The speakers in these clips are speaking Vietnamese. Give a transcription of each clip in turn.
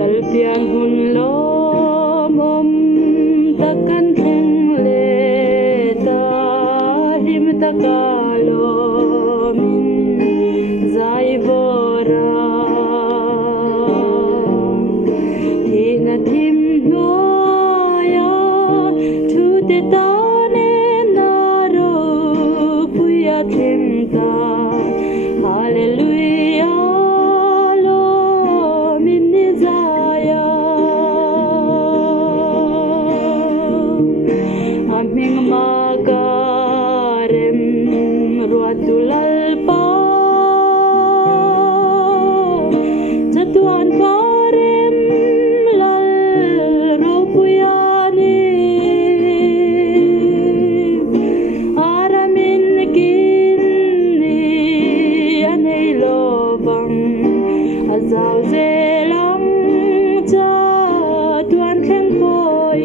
Lalpian hun lom takkan theng le ta him takalomin zai vora thina thim noya thu te ta ne naro puya thim ta hallelujah lo min zaya aming magarem ruatulal pa jatuan parem lal ropuyani aramin kinni anei lovang azau zelang cha tuan kheng poi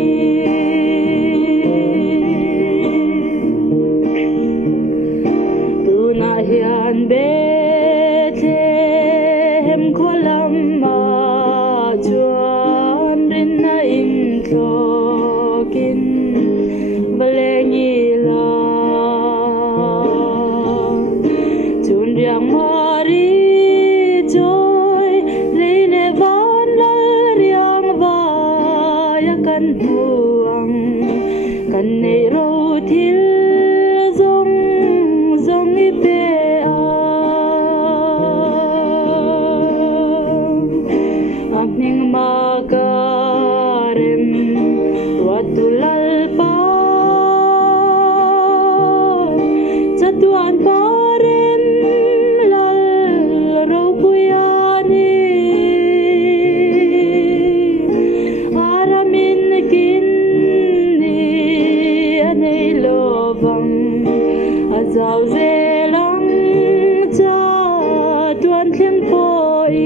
tuna hian Bethlehem kholam ma chuan rin na in thokin balengi la chun riang mari joy leile van lal riang va ya kan huang kan nei ro thil zong zong i pe a amning magarem ruatulal pa jatuan parem lal ropuyani aramin kinni anei lovang azau zelang cha tuan thleng poi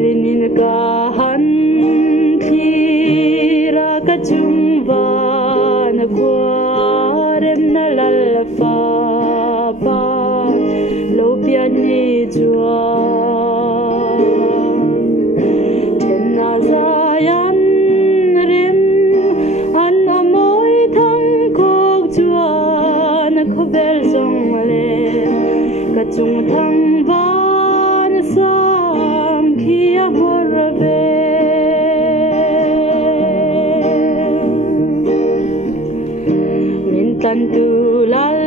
rinin ka han thira ka chungwa na kwarem na lal fa pa lo piani jua then na zayan rem an amoy thang kok chuan khobel zong le ka chung thang van sam khia horbe min tan tu lal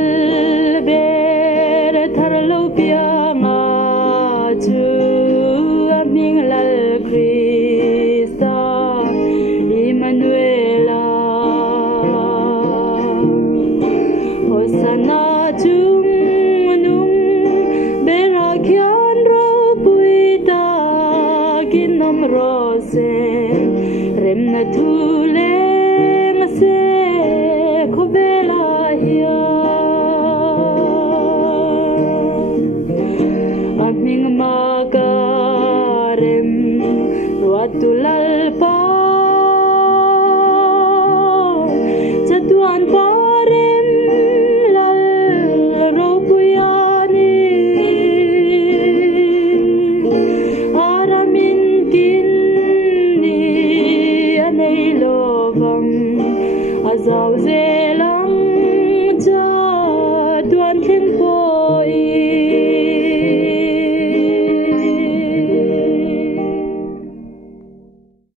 ber thar lo pia ma chu aming lal Krista Emmanuela Hosanna chung nung bera kyan ro puita kinom rose rem na thuleng se khobela hiya aming magarem ruatulal pa jatuan parem lal ropuyani aramin kinni anei lovang azau zelang cha